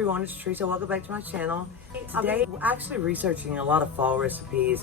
everyone, it's Tressa. Welcome back to my channel. Today, we're actually researching a lot of fall recipes,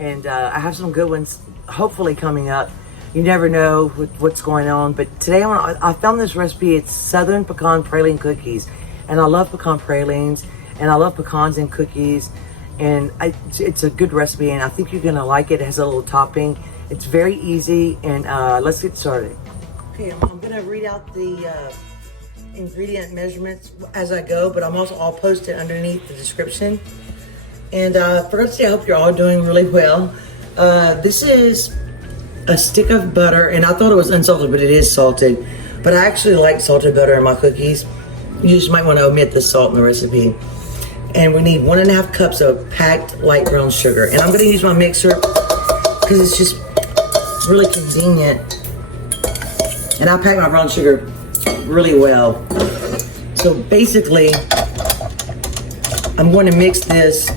and I have some good ones hopefully coming up. You never know what's going on, but today I found this recipe. It's Southern Pecan Praline cookies, and I love pecan pralines, and I love pecans in cookies, and it's a good recipe, and I think you're gonna like it. It has a little topping. It's very easy, and let's get started. Okay, I'm gonna read out the ingredient measurements as I go, but I'll post it underneath the description. And I forgot to say, I hope you're all doing really well. This is a stick of butter, and I thought it was unsalted, but it is salted. But I actually like salted butter in my cookies. You just might want to omit the salt in the recipe. And we need 1.5 cups of packed light brown sugar. And I'm going to use my mixer because it's just really convenient. And I pack my brown sugar really well. So basically, I'm going to mix this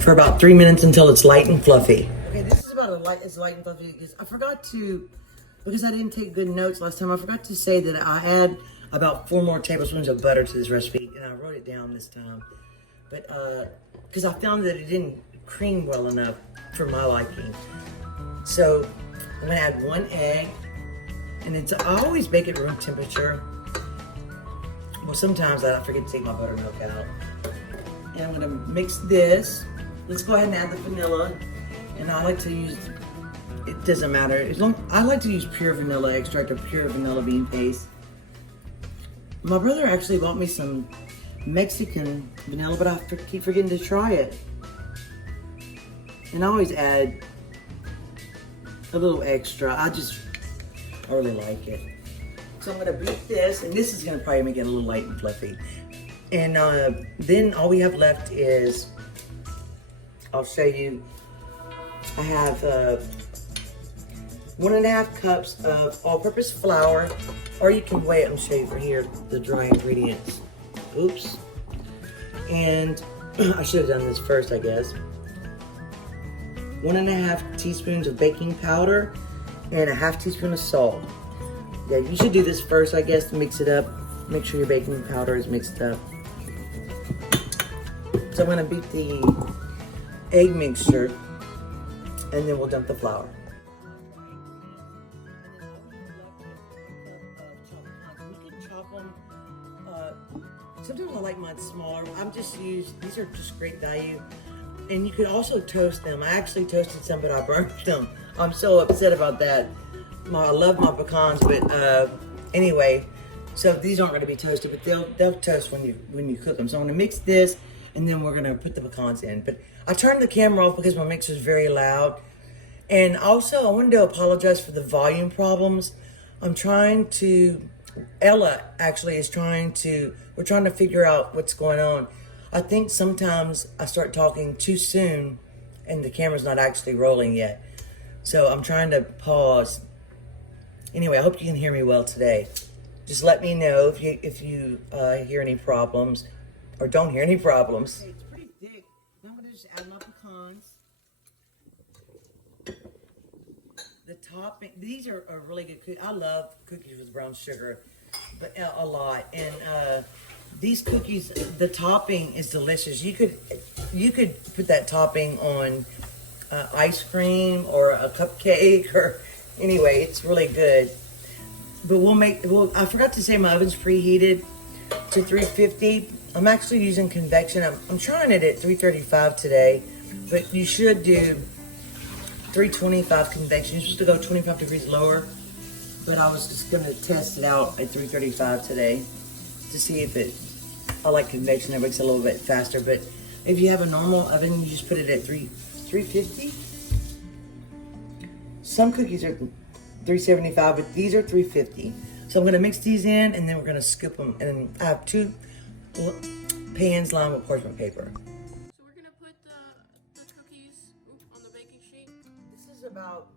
for about 3 minutes until it's light and fluffy. Okay, this is about as light and fluffy as I forgot to, because I didn't take good notes last time, I forgot to say that I add about 4 more tablespoons of butter to this recipe, and I wrote it down this time. But because I found that it didn't cream well enough for my liking. So I'm gonna add 1 egg. And I always bake at room temperature. Well, sometimes I forget to take my buttermilk out. And I'm gonna mix this. Let's go ahead and add the vanilla. And I like to use, it doesn't matter. I like to use pure vanilla extract or pure vanilla bean paste. My brother actually bought me some Mexican vanilla, but I keep forgetting to try it. And I always add a little extra. I really like it. So I'm gonna beat this, and this is gonna probably make it a little light and fluffy. And then all we have left is, I'll show you, I have 1.5 cups of all-purpose flour, or you can weigh it and show you for here, the dry ingredients. Oops. And I should have done this first, I guess. 1.5 teaspoons of baking powder, and 1/2 teaspoon of salt. Yeah, you should do this first, I guess, to mix it up. Make sure your baking powder is mixed up. So I'm gonna beat the egg mixture, and then we'll dump the flour. You can chop them. Sometimes I like mine smaller. These are just great value. And you could also toast them. I actually toasted some, but I burnt them. I'm so upset about that. I love my pecans, but anyway, so these aren't going to be toasted, but they'll toast when you cook them. So I'm going to mix this, and then we're going to put the pecans in. But I turned the camera off because my mixer is very loud. And also, I wanted to apologize for the volume problems. Ella actually is we're trying to figure out what's going on. I think sometimes I start talking too soon and the camera's not actually rolling yet. So I'm trying to pause. Anyway, I hope you can hear me well today. Just let me know if you hear any problems or don't hear any problems. Okay, it's pretty thick. Now I'm gonna just add my pecans. The topping, these are a really good cookie. I love cookies with brown sugar, but a lot. And these cookies, the topping is delicious. You could put that topping on ice cream or a cupcake, or anyway, it's really good. But I forgot to say my oven's preheated to 350. I'm actually using convection. I'm trying it at 335 today, but you should do 325 convection. You're supposed to go 25 degrees lower, but I was just gonna test it out at 335 today to see if I like convection. It makes it a little bit faster, but if you have a normal oven, you just put it at 350. Some cookies are 375, but these are 350. So I'm gonna mix these in, and then we're gonna scoop them. And I have 2 pans lined with parchment paper. So we're gonna put the cookies on the baking sheet. This is about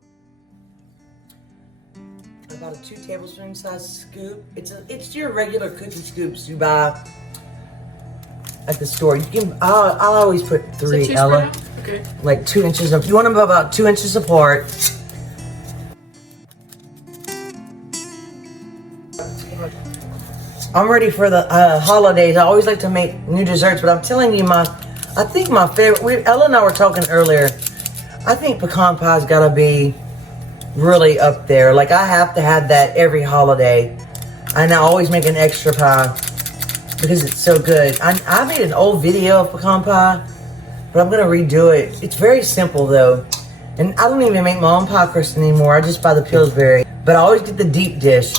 a 2 tablespoon size scoop. It's your regular cookie scoops you buy at the store. I'll always put 3, Ella. Okay. Like 2 inches you want them about 2 inches apart. I'm ready for the holidays. I always like to make new desserts, but I'm telling you, I think my favorite. Ella and I were talking earlier. I think pecan pie's gotta be really up there. Like I have to have that every holiday, and I always make an extra pie because it's so good. I made an old video of pecan pie, but I'm gonna redo it. It's very simple though, and I don't even make my own pie crust anymore. I just buy the Pillsbury, but I always get the deep dish.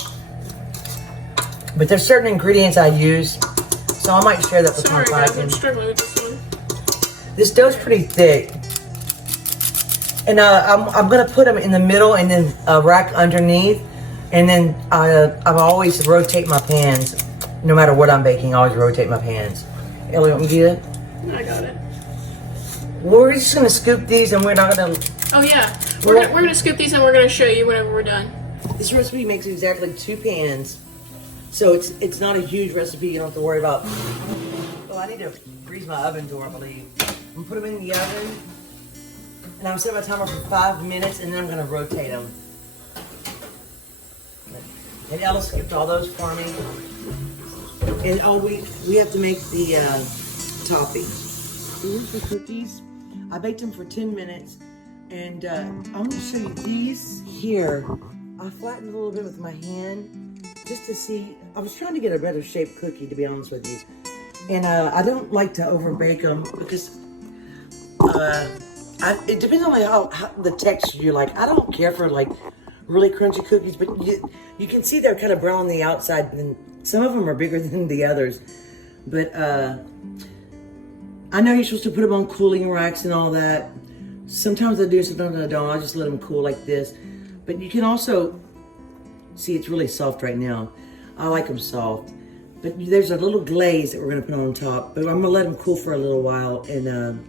But there's certain ingredients I use, so I might share that pecan pie. Sorry guys, I'm struggling with this one. This dough's pretty thick. And I'm gonna put them in the middle and then rack underneath. And then I always rotate my pans. No matter what I'm baking, I always rotate my pans. Ellie, want me to do that? I got it. We're just gonna scoop these and we're not gonna... Oh yeah, we're gonna scoop these and we're gonna show you whenever we're done. This recipe makes exactly 2 pans. So it's not a huge recipe, you don't have to worry about... Oh, I need to grease my oven door, I believe. I'm gonna put them in the oven. And I'm setting my timer for 5 minutes, and then I'm gonna rotate them. And Ella scooped all those for me. And oh, we have to make the topping. Here's the cookies. I baked them for 10 minutes, and I'm gonna show you these here. I flattened a little bit with my hand just to see. I was trying to get a better shaped cookie, to be honest with you. And I don't like to over bake them because it depends on how the texture you like. I don't care for like really crunchy cookies, but you can see they're kind of brown on the outside, and some of them are bigger than the others. But I know you're supposed to put them on cooling racks and all that. Sometimes I do, sometimes I don't. I just let them cool like this. But you can also see it's really soft right now. I like them soft. But there's a little glaze that we're gonna put on top. But I'm gonna let them cool for a little while, and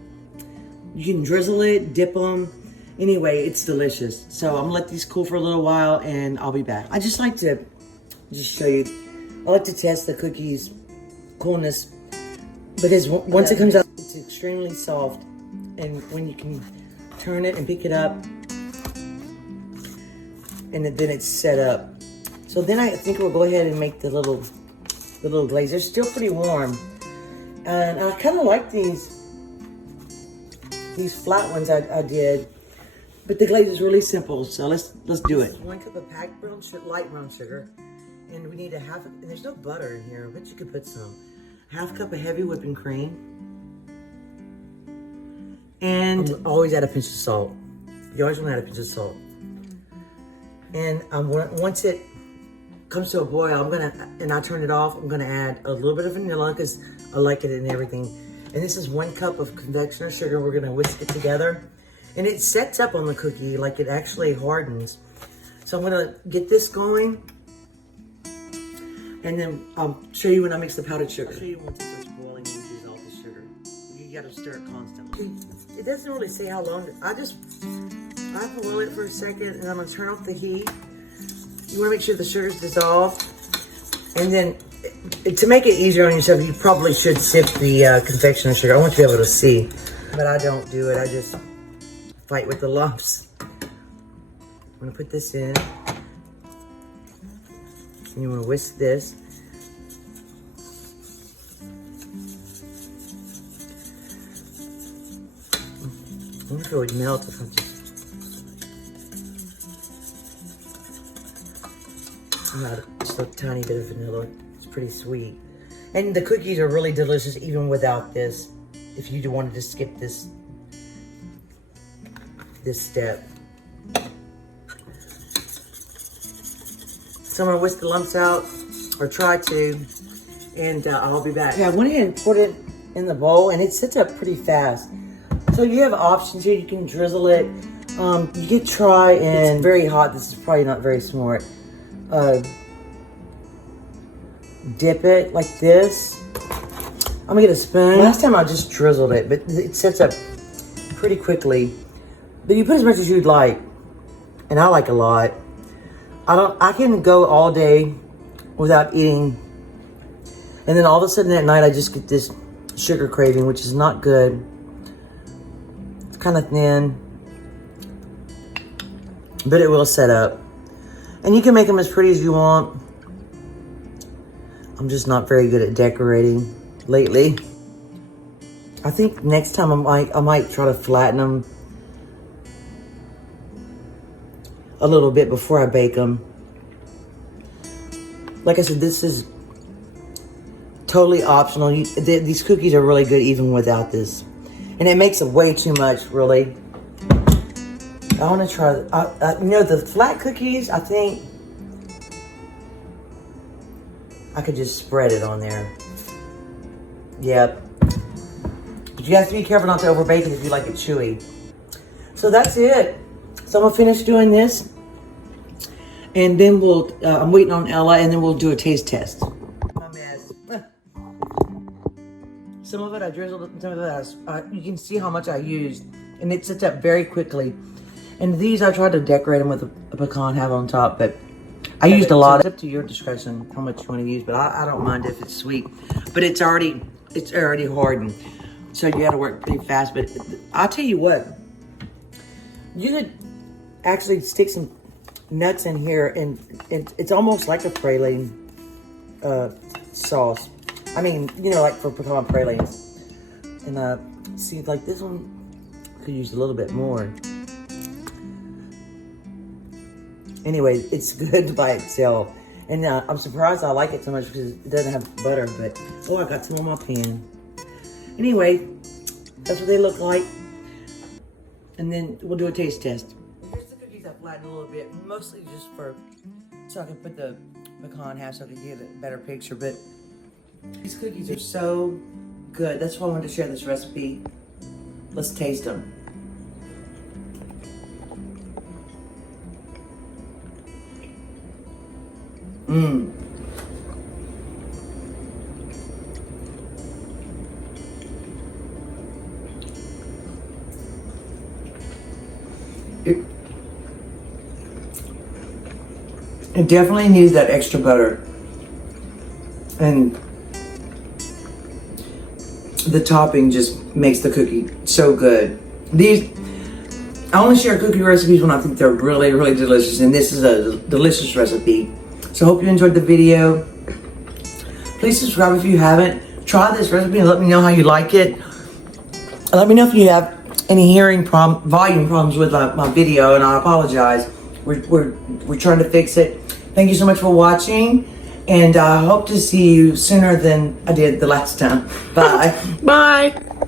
you can drizzle it, dip them. Anyway, it's delicious. So I'm gonna let these cool for a little while, and I'll be back. I just like to show you. I like to test the cookies' coolness because once it comes out, it's extremely soft, and when you can turn it and pick it up, and then it's set up. So then I think we'll go ahead and make the little glaze. They're still pretty warm, and I kind of like these flat ones I did, but the glaze is really simple. So let's do it. 1 cup of packed light brown sugar, and we need and there's no butter in here, but you could put some. 1/2 cup of heavy whipping cream, and always add a pinch of salt. You always want to add a pinch of salt. And once it comes to a boil, and I turn it off, I'm gonna add a little bit of vanilla because I like it and everything. And this is 1 cup of confectioner sugar. We're gonna whisk it together. And it sets up on the cookie, like it actually hardens. So I'm gonna get this going, and then I'll show you when I mix the powdered sugar. I'll show you once it starts boiling and you dissolve the sugar. You gotta stir it constantly. It doesn't really say how long, I boil it for a second, and I'm gonna turn off the heat. You wanna make sure the sugar's dissolved. And then, to make it easier on yourself, you probably should sift the confectioner sugar. I want you to be able to see, but I don't do it. I just fight with the lumps. I'm gonna put this in. And you wanna whisk this. I wonder if it would melt if I just a tiny bit of vanilla. It's pretty sweet. And the cookies are really delicious even without this, if you wanted to skip this step. So I'm gonna whisk the lumps out, or try to, and I'll be back. Okay, I went ahead and poured it in the bowl, and it sits up pretty fast. So you have options here. You can drizzle it. You could try, and it's very hot. This is probably not very smart. Dip it like this. I'm gonna get a spoon. Last time I just drizzled it, but it sets up pretty quickly. But you put as much as you'd like, and I like a lot. I can go all day without eating, and then all of a sudden at night I just get this sugar craving, which is not good. It's kind of thin, but it will set up. And you can make them as pretty as you want. I'm just not very good at decorating lately. I think next time I might try to flatten them a little bit before I bake them. Like I said, this is totally optional. These cookies are really good even without this. And it makes it way too much, really. I want to try, you know, the flat cookies, I think I could just spread it on there. Yep. But you have to be careful not to overbake it if you like it chewy. So that's it. So I'm gonna finish doing this. And then we'll, I'm waiting on Ella, and then we'll do a taste test. My mess. Some of it I drizzled, some of it you can see how much I used. And it sets up very quickly. And these I tried to decorate them with a pecan have on top, but I used a lot. It's up to your discretion how much you want to use, but I don't mind if it's sweet. But it's already hardened, so you got to work pretty fast. But I'll tell you what, you could actually stick some nuts in here, and it's almost like a praline sauce. I mean, you know, like for pecan pralines. And see, like this one could use a little bit more. Anyway, it's good by itself. And I'm surprised I like it so much because it doesn't have butter, but oh, I got some on my pan. Anyway, that's what they look like. And then we'll do a taste test. Here's the cookies I flattened a little bit, mostly just so I can put the pecan half so I can get a better picture. But these cookies are so good. That's why I wanted to share this recipe. Let's taste them. Mmm. It definitely needs that extra butter. And the topping just makes the cookie so good. I only share cookie recipes when I think they're really, really delicious. And this is a delicious recipe. So hope you enjoyed the video. Please subscribe if you haven't. Try this recipe and let me know how you like it. And let me know if you have any volume problems with my video, and I apologize. We're trying to fix it. Thank you so much for watching, and I hope to see you sooner than I did the last time. Bye. Bye.